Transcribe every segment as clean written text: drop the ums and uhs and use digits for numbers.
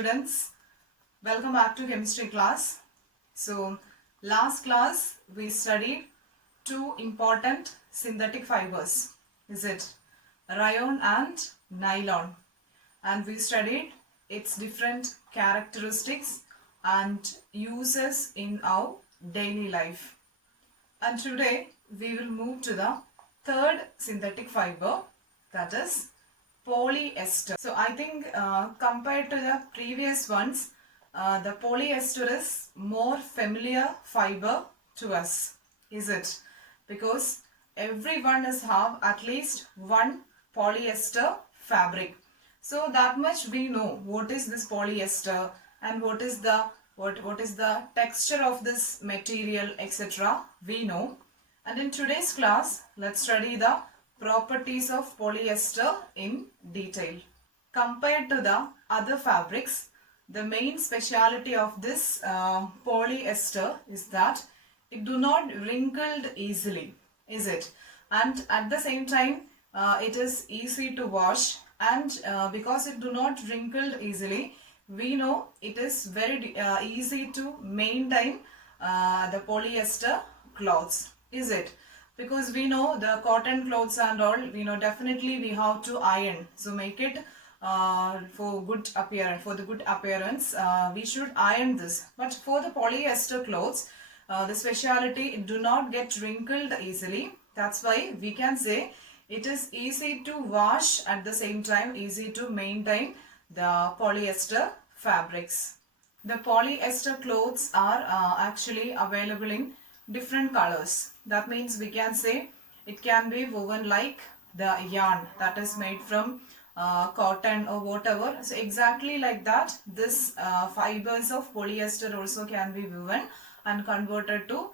students, welcome back to chemistry class. So last class we studied two important synthetic fibers, is it rayon and nylon, and we studied its different characteristics and uses in our daily life. And today we will move to the third synthetic fiber, that is polyester. So I think compared to the previous ones, the polyester is more familiar fiber to us, is it? Because everyone has have at least one polyester fabric. So that much we know what is this polyester and what is the texture of this material, etc. we know. And in today's class, let's study the properties of polyester in detail. Compared to the other fabrics, the main speciality of this polyester is that it do not wrinkle easily, is it? And at the same time, it is easy to wash, and because it do not wrinkle easily, we know it is very easy to maintain the polyester clothes, is it? Because we know the cotton clothes and all, we know definitely we have to iron. So make it for good appearance. For the good appearance, we should iron this. But for the polyester clothes, the speciality, it do not get wrinkled easily. That's why we can say it is easy to wash, at the same time easy to maintain the polyester fabrics. The polyester clothes are actually available in different colors. That means we can say it can be woven like the yarn that is made from cotton or whatever. So exactly like that, this fibers of polyester also can be woven and converted to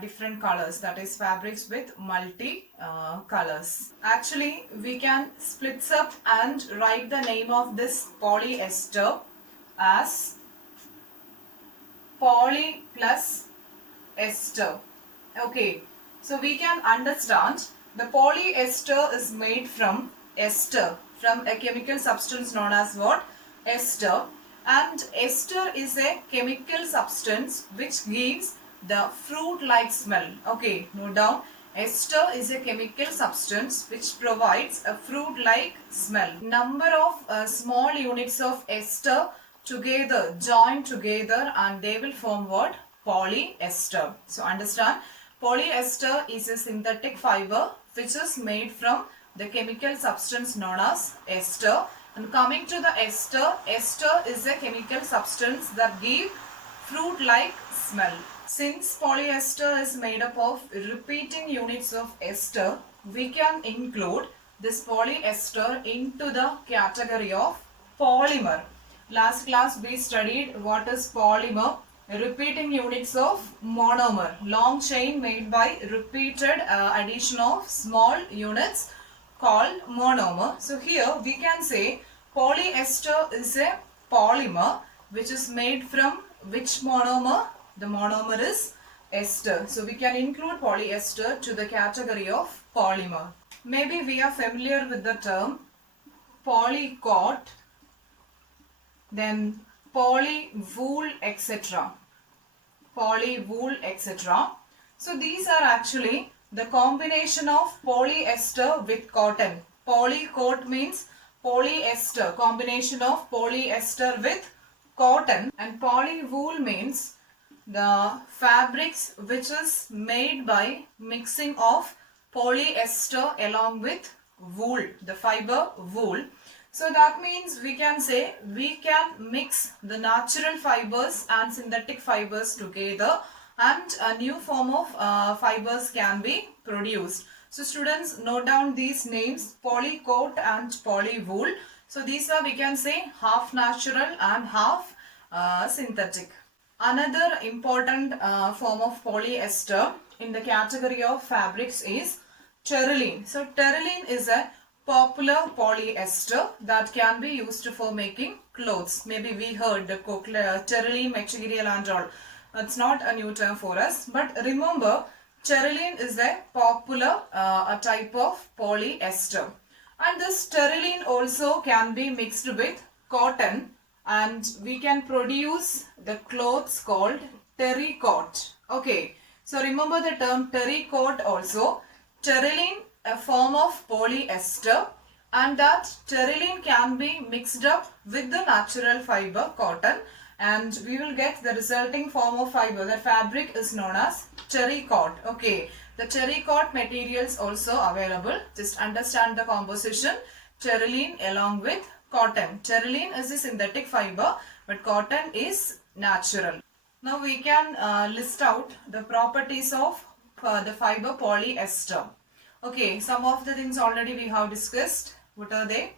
different colors, that is fabrics with multi colors. Actually, we can split up and write the name of this polyester as poly plus ester. Okay, so we can understand the polyester is made from ester, from a chemical substance known as what? Ester. And ester is a chemical substance which gives the fruit-like smell. Okay, note down. Ester is a chemical substance which provides a fruit-like smell. Number of small units of ester together, join together, and they will form what? Polyester. So understand, polyester is a synthetic fiber which is made from the chemical substance known as ester. And coming to the ester, ester is a chemical substance that gives fruit-like smell. Since polyester is made up of repeating units of ester, we can include this polyester into the category of polymer. Last class we studied what is polymer. Repeating units of monomer, long chain made by repeated addition of small units called monomer. So here we can say polyester is a polymer which is made from which monomer? The monomer is ester. So we can include polyester to the category of polymer. Maybe we are familiar with the term polycot, then polywool, etc. Polywool, etc. So these are actually the combination of polyester with cotton. Polycot means polyester, combination of polyester with cotton, and polywool means the fabrics which is made by mixing of polyester along with wool, the fiber wool. So that means we can say we can mix the natural fibers and synthetic fibers together, and a new form of fibers can be produced. So students, note down these names, polycot and polywool. So these are, we can say, half natural and half synthetic. Another important form of polyester in the category of fabrics is terylene. So terylene is a popular polyester that can be used for making clothes. Maybe we heard the terylene material and all. It's not a new term for us, but remember, terylene is a popular a type of polyester. And this terylene also can be mixed with cotton and we can produce the clothes called terracotta. Okay, so remember the term terracotta also. Terylene, a form of polyester, and that terylene can be mixed up with the natural fiber cotton, and we will get the resulting form of fiber. The fabric is known as terracotta. Okay, the terracotta materials also available. Just understand the composition. Terylene along with cotton. Terylene is a synthetic fiber, but cotton is natural. Now we can list out the properties of the fiber polyester. Okay, some of the things already we have discussed. What are they?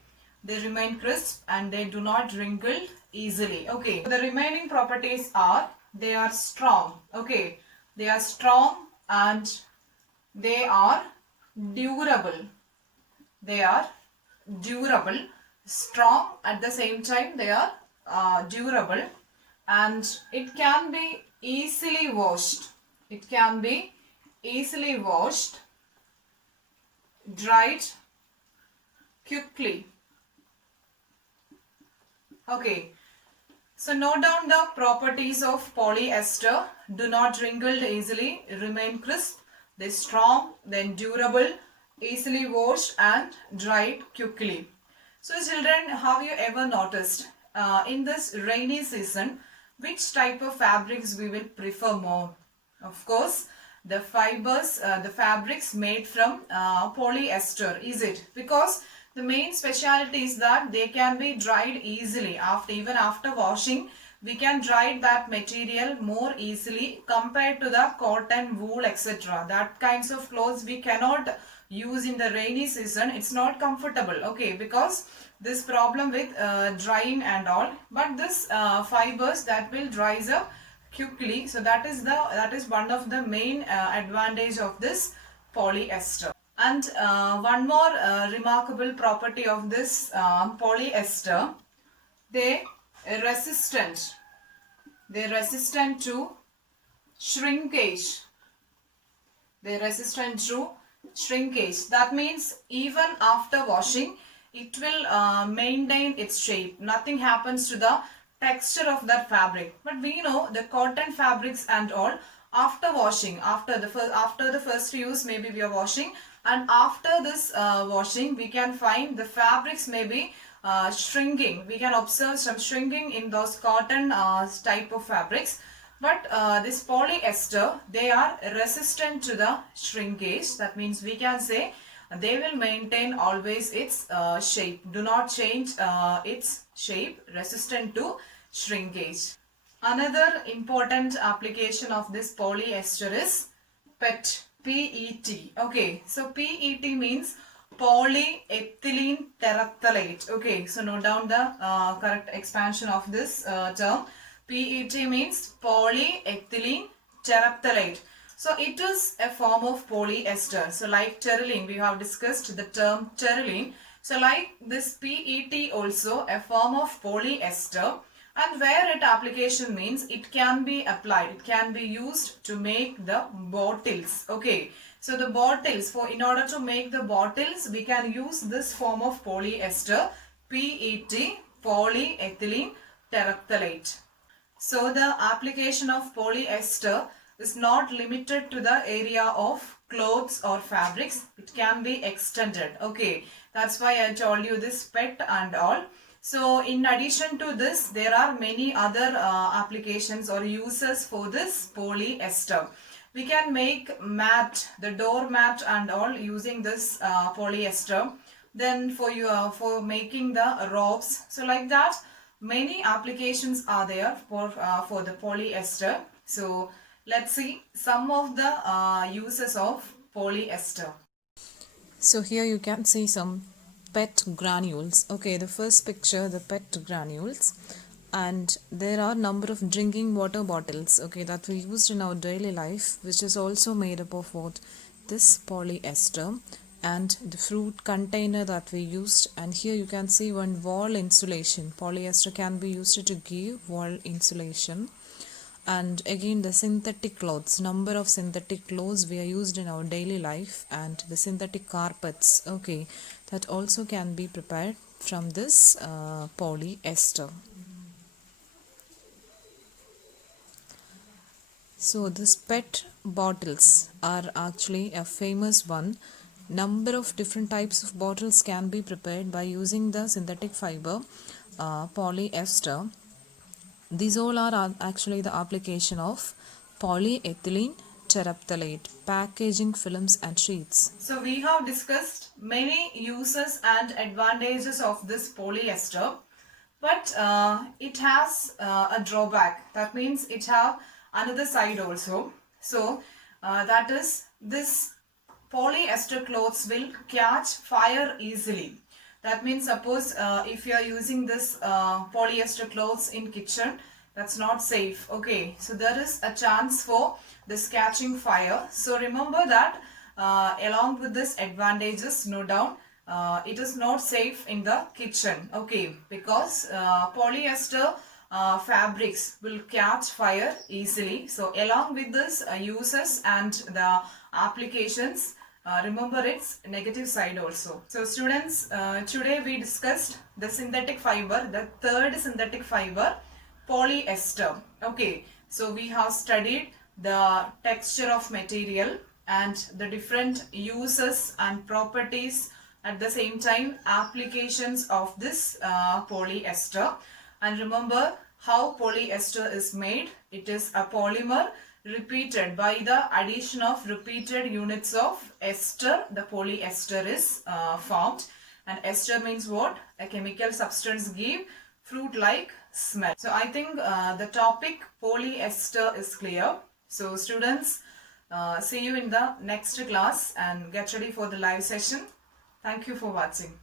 They remain crisp and they do not wrinkle easily. Okay, the remaining properties are they are strong. Okay, they are strong and they are durable. They are durable, strong, at the same time they are durable, and it can be easily washed. It can be easily washed, dried quickly. Okay, so note down the properties of polyester. Do not wrinkle easily, remain crisp, they strong, then durable, easily washed and dried quickly. So children, have you ever noticed in this rainy season which type of fabrics we will prefer more? Of course, the fibers, the fabrics made from polyester, is it? Because the main speciality is that they can be dried easily. Even after washing, we can dry that material more easily compared to the cotton, wool, etc. That kinds of clothes we cannot use in the rainy season. It's not comfortable. Okay, because this problem with drying and all. But this fibers that will dries up quickly. So that is one of the main advantage of this polyester. And one more remarkable property of this polyester, they resistant. They resistant to shrinkage. They resistant to shrinkage. That means even after washing, it will maintain its shape. Nothing happens to the texture of that fabric. But we know the cotton fabrics and all, after washing, after the first use, maybe we are washing, and after this washing, we can find the fabrics may be shrinking. We can observe some shrinking in those cotton type of fabrics. But this polyester, they are resistant to the shrinkage. That means we can say they will maintain always its shape. Do not change its shape, resistant to shrinkage. Another important application of this polyester is PET. PET. Okay, so PET means polyethylene terephthalate. Okay, so note down the correct expansion of this term. PET means polyethylene terephthalate. So it is a form of polyester. So like terylene, we have discussed the term terylene. So like this PET also a form of polyester. And where it application means it can be applied, it can be used to make the bottles. Okay, so the bottles, in order to make the bottles, we can use this form of polyester, PET, polyethylene terephthalate. So the application of polyester is not limited to the area of clothes or fabrics. It can be extended. Okay, that's why I told you this PET and all. So in addition to this, there are many other applications or uses for this polyester. We can make mat, the door mat and all using this polyester. Then for making the robes. So like that, many applications are there for the polyester. So let's see some of the uses of polyester. So here you can see some PET granules. Okay, the first picture, the PET granules, and there are number of drinking water bottles, okay, that we used in our daily life, which is also made up of what? This polyester, and the fruit container that we used, and here you can see one wall insulation. Polyester can be used to give wall insulation. And again the synthetic clothes, number of synthetic clothes we are used in our daily life, and the synthetic carpets, okay, that also can be prepared from this polyester. So this PET bottles are actually a famous one. Number of different types of bottles can be prepared by using the synthetic fiber polyester. These all are actually the application of polyethylene terephthalate, packaging films and sheets. So we have discussed many uses and advantages of this polyester, but it has a drawback. That means it have another side also. So that is, this polyester clothes will catch fire easily. That means suppose if you are using this polyester clothes in kitchen, that's not safe. Okay, so there is a chance for this catching fire. So remember that along with this advantages, no doubt, it is not safe in the kitchen. Okay, because polyester fabrics will catch fire easily. So along with this uses and the applications, remember its negative side also. So students, today we discussed the synthetic fiber, the third synthetic fiber, polyester. Okay, so we have studied the texture of material and the different uses and properties, at the same time applications of this polyester. And remember how polyester is made. It is a polymer repeated by the addition of repeated units of ester. The polyester is formed, and ester means what? A chemical substance give fruit-like smell. So I think the topic polyester is clear. So students, see you in the next class and get ready for the live session. Thank you for watching.